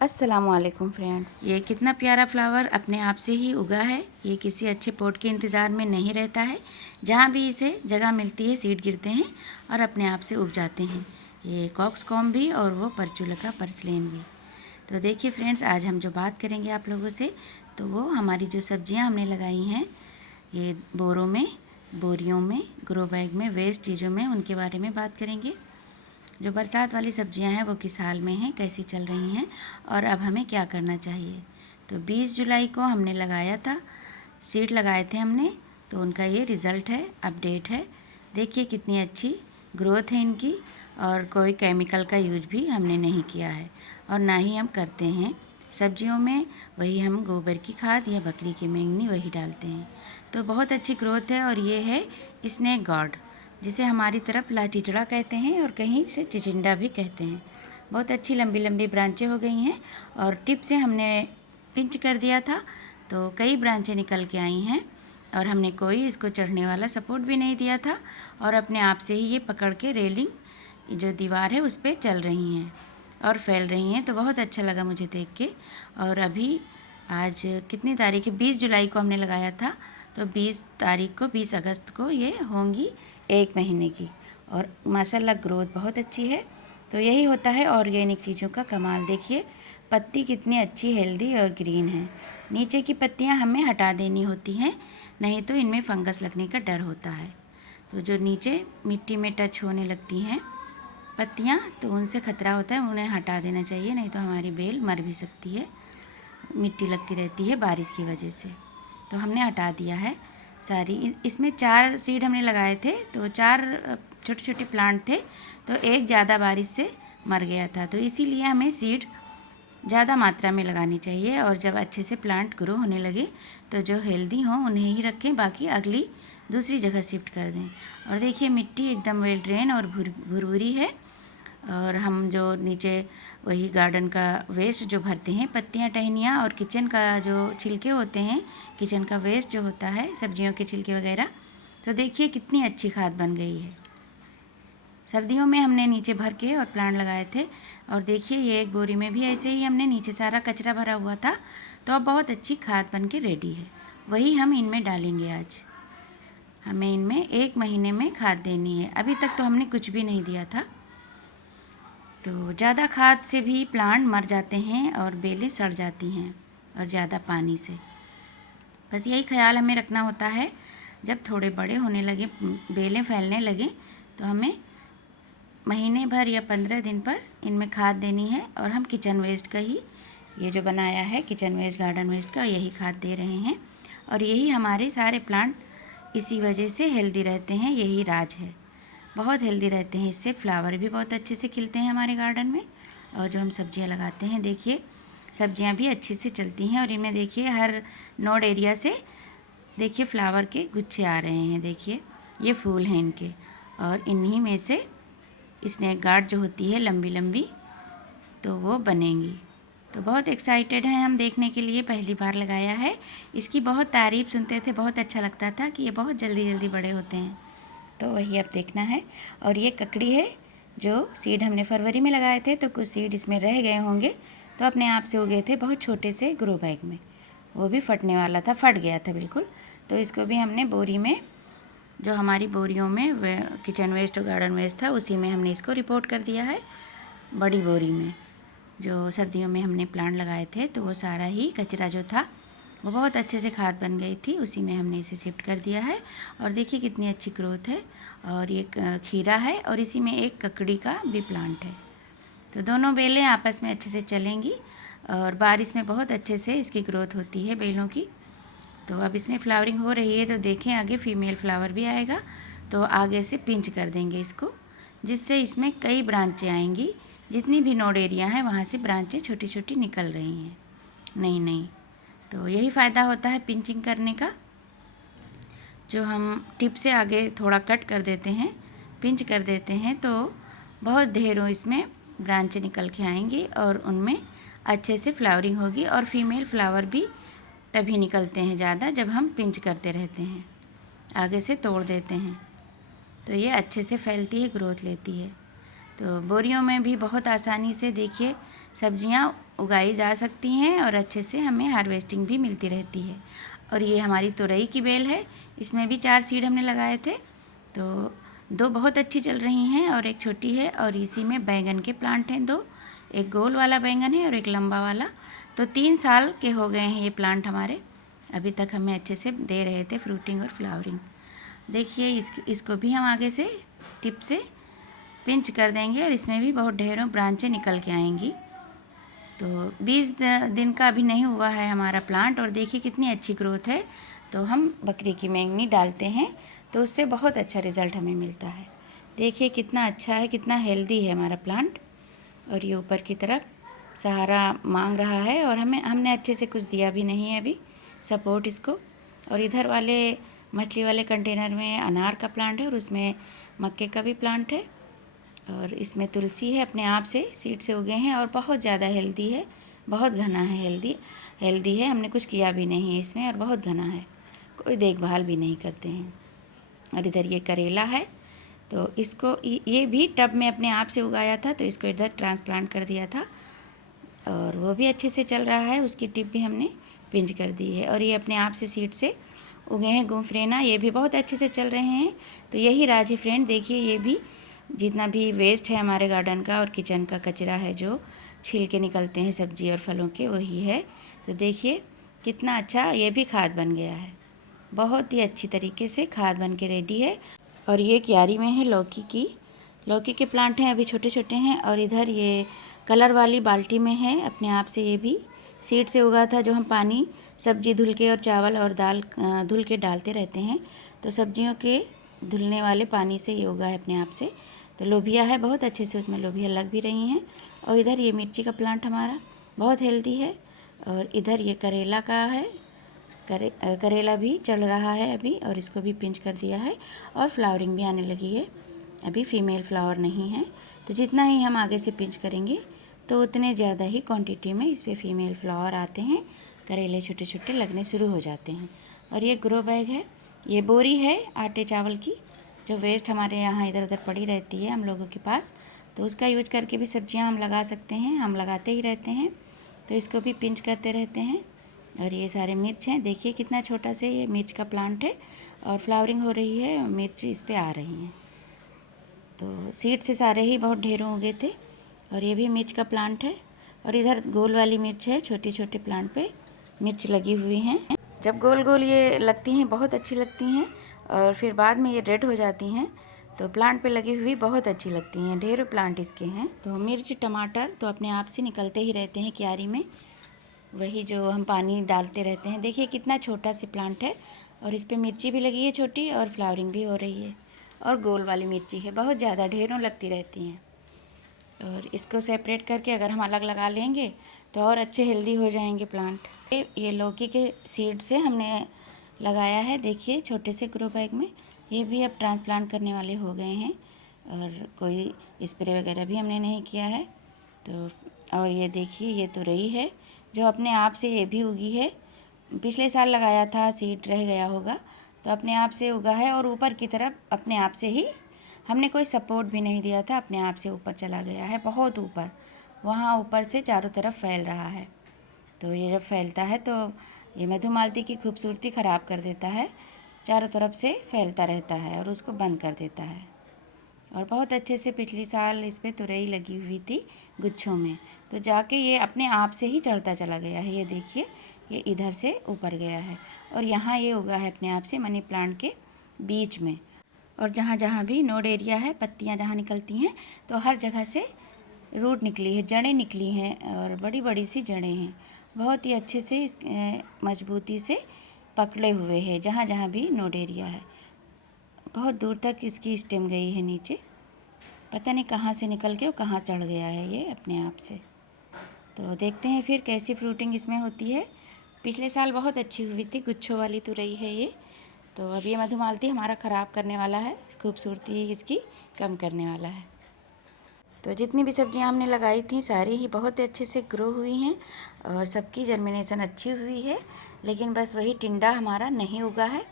अस्सलामुअलैकुम फ्रेंड्स। ये कितना प्यारा फ्लावर अपने आप से ही उगा है। ये किसी अच्छे पॉट के इंतज़ार में नहीं रहता है। जहाँ भी इसे जगह मिलती है सीड गिरते हैं और अपने आप से उग जाते हैं। ये कॉक्सकॉम भी और वो परचुलका पर्सलेन भी। तो देखिए फ्रेंड्स, आज हम जो बात करेंगे आप लोगों से, तो वो हमारी जो सब्जियाँ हमने लगाई हैं ये बोरों में, बोरियों में, ग्रो बैग में, वेस्ट चीज़ों में, उनके बारे में बात करेंगे। जो बरसात वाली सब्जियां हैं वो किस हाल में हैं, कैसी चल रही हैं और अब हमें क्या करना चाहिए। तो 20 जुलाई को हमने लगाया था, सीड लगाए थे हमने, तो उनका ये रिज़ल्ट है, अपडेट है। देखिए कितनी अच्छी ग्रोथ है इनकी और कोई केमिकल का यूज भी हमने नहीं किया है और ना ही हम करते हैं। सब्जियों में वही हम गोबर की खाद या बकरी की मेंगनी वही डालते हैं। तो बहुत अच्छी ग्रोथ है और ये है स्नेक गॉड, जिसे हमारी तरफ लाचीचड़ा कहते हैं और कहीं से चिचिंडा भी कहते हैं। बहुत अच्छी लंबी लंबी ब्रांचें हो गई हैं और टिप से हमने पिंच कर दिया था तो कई ब्रांचें निकल के आई हैं और हमने कोई इसको चढ़ने वाला सपोर्ट भी नहीं दिया था और अपने आप से ही ये पकड़ के रेलिंग जो दीवार है उस पर चल रही हैं और फैल रही हैं। तो बहुत अच्छा लगा मुझे देख के। और अभी आज कितनी तारीख है, 20 जुलाई को हमने लगाया था, तो 20 तारीख को, 20 अगस्त को ये होंगी 1 महीने की और माशाल्लाह ग्रोथ बहुत अच्छी है। तो यही होता है ऑर्गेनिक चीज़ों का कमाल। देखिए पत्ती कितनी अच्छी, हेल्दी और ग्रीन है। नीचे की पत्तियां हमें हटा देनी होती हैं, नहीं तो इनमें फंगस लगने का डर होता है। तो जो नीचे मिट्टी में टच होने लगती हैं पत्तियां, तो उनसे ख़तरा होता है, उन्हें हटा देना चाहिए, नहीं तो हमारी बेल मर भी सकती है, मिट्टी लगती रहती है बारिश की वजह से। तो हमने हटा दिया है सारी। इसमें 4 सीड हमने लगाए थे, तो 4 छोटे छोटे प्लांट थे, तो एक ज़्यादा बारिश से मर गया था। तो इसीलिए हमें सीड ज़्यादा मात्रा में लगानी चाहिए और जब अच्छे से प्लांट ग्रो होने लगे तो जो हेल्दी हों उन्हें ही रखें, बाकी अगली दूसरी जगह शिफ्ट कर दें। और देखिए मिट्टी एकदम वेल ड्रेन और भुरभुरी है। और हम जो नीचे वही गार्डन का वेस्ट जो भरते हैं, पत्तियां, टहनियाँ और किचन का जो छिलके होते हैं, किचन का वेस्ट जो होता है, सब्जियों के छिलके वगैरह, तो देखिए कितनी अच्छी खाद बन गई है। सर्दियों में हमने नीचे भर के और प्लांट लगाए थे और देखिए ये एक बोरी में भी ऐसे ही हमने नीचे सारा कचरा भरा हुआ था, तो अब बहुत अच्छी खाद बन के रेडी है। वही हम इनमें डालेंगे आज। हमें इनमें 1 महीने में खाद देनी है। अभी तक तो हमने कुछ भी नहीं दिया था। तो ज़्यादा खाद से भी प्लांट मर जाते हैं और बेलें सड़ जाती हैं और ज़्यादा पानी से। बस यही ख्याल हमें रखना होता है। जब थोड़े बड़े होने लगे, बेलें फैलने लगें, तो हमें महीने भर या 15 दिन पर इनमें खाद देनी है। और हम किचन वेस्ट का ही, ये जो बनाया है किचन वेस्ट, गार्डन वेस्ट का, यही खाद दे रहे हैं और यही हमारे सारे प्लांट इसी वजह से हेल्दी रहते हैं। यही राज है, बहुत हेल्दी रहते हैं। इससे फ्लावर भी बहुत अच्छे से खिलते हैं हमारे गार्डन में। और जो हम सब्जियां लगाते हैं, देखिए सब्जियां भी अच्छे से चलती हैं और इनमें देखिए हर नोड एरिया से देखिए फ्लावर के गुच्छे आ रहे हैं। देखिए ये फूल हैं इनके और इन्हीं में से स्नेक गार्ड जो होती है लंबी लंबी, तो वो बनेंगी। तो बहुत एक्साइटेड हैं हम देखने के लिए, पहली बार लगाया है। इसकी बहुत तारीफ़ सुनते थे, बहुत अच्छा लगता था कि ये बहुत जल्दी जल्दी बड़े होते हैं, तो वही अब देखना है। और ये ककड़ी है जो सीड हमने फरवरी में लगाए थे, तो कुछ सीड इसमें रह गए होंगे, तो अपने आप से उगे थे बहुत छोटे से ग्रो बैग में। वो भी फटने वाला था, फट गया था बिल्कुल। तो इसको भी हमने बोरी में, जो हमारी बोरियों में किचन वेस्ट और गार्डन वेस्ट था, उसी में हमने इसको रिपोर्ट कर दिया है। बड़ी बोरी में जो सर्दियों में हमने प्लांट लगाए थे, तो वो सारा ही कचरा जो था वो बहुत अच्छे से खाद बन गई थी, उसी में हमने इसे शिफ्ट कर दिया है। और देखिए कितनी अच्छी ग्रोथ है। और ये खीरा है और इसी में एक ककड़ी का भी प्लांट है। तो दोनों बेलें आपस में अच्छे से चलेंगी और बारिश में बहुत अच्छे से इसकी ग्रोथ होती है बेलों की। तो अब इसमें फ्लावरिंग हो रही है, तो देखें आगे फीमेल फ्लावर भी आएगा, तो आगे से पिंच कर देंगे इसको, जिससे इसमें कई ब्रांचें आएंगी। जितनी भी नोड एरिया हैं वहाँ से ब्रांचें छोटी छोटी निकल रही हैं, नहीं नहीं। तो यही फ़ायदा होता है पिंचिंग करने का। जो हम टिप से आगे थोड़ा कट कर देते हैं, पिंच कर देते हैं, तो बहुत ढेरों इसमें ब्रांचें निकल के आएंगी और उनमें अच्छे से फ्लावरिंग होगी। और फीमेल फ्लावर भी तभी निकलते हैं ज़्यादा जब हम पिंच करते रहते हैं, आगे से तोड़ देते हैं, तो ये अच्छे से फैलती है, ग्रोथ लेती है। तो बोरियों में भी बहुत आसानी से देखिए सब्जियां उगाई जा सकती हैं और अच्छे से हमें हार्वेस्टिंग भी मिलती रहती है। और ये हमारी तुरई की बेल है, इसमें भी 4 सीड हमने लगाए थे, तो 2 बहुत अच्छी चल रही हैं और एक छोटी है। और इसी में बैंगन के प्लांट हैं 2, एक गोल वाला बैंगन है और एक लंबा वाला। तो 3 साल के हो गए हैं ये प्लांट हमारे, अभी तक हमें अच्छे से दे रहे थे फ्रूटिंग और फ्लावरिंग। देखिए इसको भी हम आगे से टिप से पिंच कर देंगे और इसमें भी बहुत ढेरों ब्रांचें निकल के आएंगी। तो 20 दिन का अभी नहीं हुआ है हमारा प्लांट और देखिए कितनी अच्छी ग्रोथ है। तो हम बकरी की मेंगनी डालते हैं तो उससे बहुत अच्छा रिज़ल्ट हमें मिलता है। देखिए कितना अच्छा है, कितना हेल्दी है हमारा प्लांट। और ये ऊपर की तरफ सहारा मांग रहा है और हमने अच्छे से कुछ दिया भी नहीं है अभी सपोर्ट इसको। और इधर वाले मछली वाले कंटेनर में अनार का प्लांट है और उसमें मक्के का भी प्लांट है। और इसमें तुलसी है, अपने आप से सीड से उगे हैं और बहुत ज़्यादा हेल्दी है, बहुत घना है, हेल्दी है। हमने कुछ किया भी नहीं है इसमें और बहुत घना है, कोई देखभाल भी नहीं करते हैं। और इधर ये करेला है, तो इसको ये भी टब में अपने आप से उगाया था, तो इसको इधर ट्रांसप्लांट कर दिया था और वो भी अच्छे से चल रहा है। उसकी टिप भी हमने पिंच कर दी है। और ये अपने आप से सीड से उगे हैं गुमफ्रेना, ये भी बहुत अच्छे से चल रहे हैं। तो यही राज है फ्रेंड, देखिए ये भी जितना भी वेस्ट है हमारे गार्डन का और किचन का कचरा है, जो छिलके निकलते हैं सब्जी और फलों के, वही है। तो देखिए कितना अच्छा ये भी खाद बन गया है, बहुत ही अच्छी तरीके से खाद बन के रेडी है। और ये क्यारी में है लौकी के प्लांट हैं, अभी छोटे छोटे हैं। और इधर ये कलर वाली बाल्टी में है, अपने आप से ये भी सीड से उगा था, जो हम पानी सब्जी धुल के और चावल और दाल धुल के डालते रहते हैं, तो सब्जियों के धुलने वाले पानी से ये उगा है अपने आप से। तो लोबिया है, बहुत अच्छे से उसमें लोबिया लग भी रही हैं। और इधर ये मिर्ची का प्लांट हमारा बहुत हेल्दी है। और इधर ये करेला का है, करेला भी चढ़ रहा है अभी और इसको भी पिंच कर दिया है और फ्लावरिंग भी आने लगी है। अभी फीमेल फ्लावर नहीं है, तो जितना ही हम आगे से पिंच करेंगे तो उतने ज़्यादा ही क्वांटिटी में इस पर फीमेल फ्लावर आते हैं, करेले छोटे छोटे लगने शुरू हो जाते हैं। और ये ग्रो बैग है, ये बोरी है आटे चावल की, जो वेस्ट हमारे यहाँ इधर उधर पड़ी रहती है हम लोगों के पास, तो उसका यूज करके भी सब्जियाँ हम लगा सकते हैं, हम लगाते ही रहते हैं। तो इसको भी पिंच करते रहते हैं। और ये सारे मिर्च हैं, देखिए कितना छोटा से ये मिर्च का प्लांट है और फ्लावरिंग हो रही है, मिर्च इस पे आ रही हैं। तो सीड से सारे ही बहुत ढेरों उगे थे। और ये भी मिर्च का प्लांट है। और इधर गोल वाली मिर्च है, छोटे छोटे प्लांट पे मिर्च लगी हुई हैं। जब गोल गोल ये लगती हैं बहुत अच्छी लगती हैं और फिर बाद में ये रेड हो जाती हैं, तो प्लांट पे लगी हुई बहुत अच्छी लगती हैं। ढेरों प्लांट इसके हैं। तो मिर्च टमाटर तो अपने आप से निकलते ही रहते हैं क्यारी में, वही जो हम पानी डालते रहते हैं। देखिए कितना छोटा सा प्लांट है और इस पर मिर्ची भी लगी है छोटी और फ्लावरिंग भी हो रही है। और गोल वाली मिर्ची है, बहुत ज़्यादा ढेरों लगती रहती हैं। और इसको सेपरेट करके अगर हम अलग लगा लेंगे तो और अच्छे हेल्दी हो जाएंगे प्लांट। ये लौकी के सीड से हमने लगाया है, देखिए छोटे से ग्रो बैग में। ये भी अब ट्रांसप्लांट करने वाले हो गए हैं और कोई स्प्रे वगैरह भी हमने नहीं किया है। तो और ये देखिए ये तुरई है, जो अपने आप से ये भी उगी है। पिछले साल लगाया था, सीड रह गया होगा, तो अपने आप से उगा है। और ऊपर की तरफ अपने आप से ही, हमने कोई सपोर्ट भी नहीं दिया था, अपने आप से ऊपर चला गया है, बहुत ऊपर, वहाँ ऊपर से चारों तरफ फैल रहा है। तो ये जब फैलता है तो ये मधुमालती की खूबसूरती ख़राब कर देता है, चारों तरफ से फैलता रहता है और उसको बंद कर देता है। और बहुत अच्छे से पिछली साल इस पर तुरई लगी हुई थी गुच्छों में, तो जाके ये अपने आप से ही चढ़ता चला गया है। ये देखिए ये इधर से ऊपर गया है और यहाँ ये उगा है अपने आप से मनी प्लांट के बीच में। और जहाँ जहाँ भी नोड एरिया है, पत्तियाँ जहाँ निकलती हैं, तो हर जगह से रूट निकली है, जड़ें निकली हैं और बड़ी बड़ी सी जड़ें हैं, बहुत ही अच्छे से मजबूती से पकड़े हुए हैं जहाँ जहाँ भी नोड एरिया है। बहुत दूर तक इसकी स्टेम गई है नीचे, पता नहीं कहाँ से निकल के और कहाँ चढ़ गया है ये अपने आप से। तो देखते हैं फिर कैसी फ्रूटिंग इसमें होती है। पिछले साल बहुत अच्छी हुई थी, गुच्छों वाली तुरई है ये। तो अब ये मधुमालती हमारा ख़राब करने वाला है, खूबसूरती इसकी कम करने वाला है। तो जितनी भी सब्जियां हमने लगाई थी सारी ही बहुत अच्छे से ग्रो हुई हैं और सबकी जर्मिनेशन अच्छी हुई है, लेकिन बस वही टिंडा हमारा नहीं उगा है,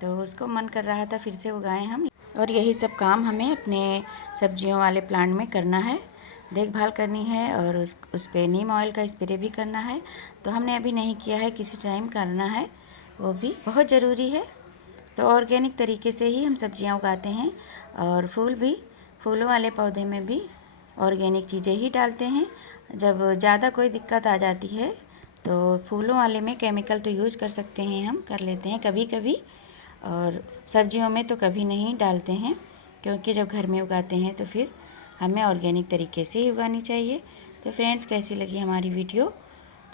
तो उसको मन कर रहा था फिर से उगाएं हम। और यही सब काम हमें अपने सब्जियों वाले प्लांट में करना है। देखभाल करनी है और उस पे नीम ऑयल का स्प्रे भी करना है। तो हमने अभी नहीं किया है, किसी टाइम करना है, वो भी बहुत ज़रूरी है। तो ऑर्गेनिक तरीके से ही हम सब्जियां उगाते हैं और फूल भी, फूलों वाले पौधे में भी ऑर्गेनिक चीज़ें ही डालते हैं। जब ज़्यादा कोई दिक्कत आ जाती है तो फूलों वाले में केमिकल तो यूज़ कर सकते हैं, हम कर लेते हैं कभी कभी, और सब्जियों में तो कभी नहीं डालते हैं, क्योंकि जब घर में उगाते हैं तो फिर हमें ऑर्गेनिक तरीके से ही उगानी चाहिए। तो फ्रेंड्स, कैसी लगी हमारी वीडियो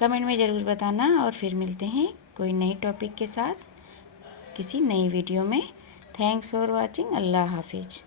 कमेंट में ज़रूर बताना, और फिर मिलते हैं कोई नई टॉपिक के साथ किसी नई वीडियो में। Thanks for watching. अल्लाह हाफिज़।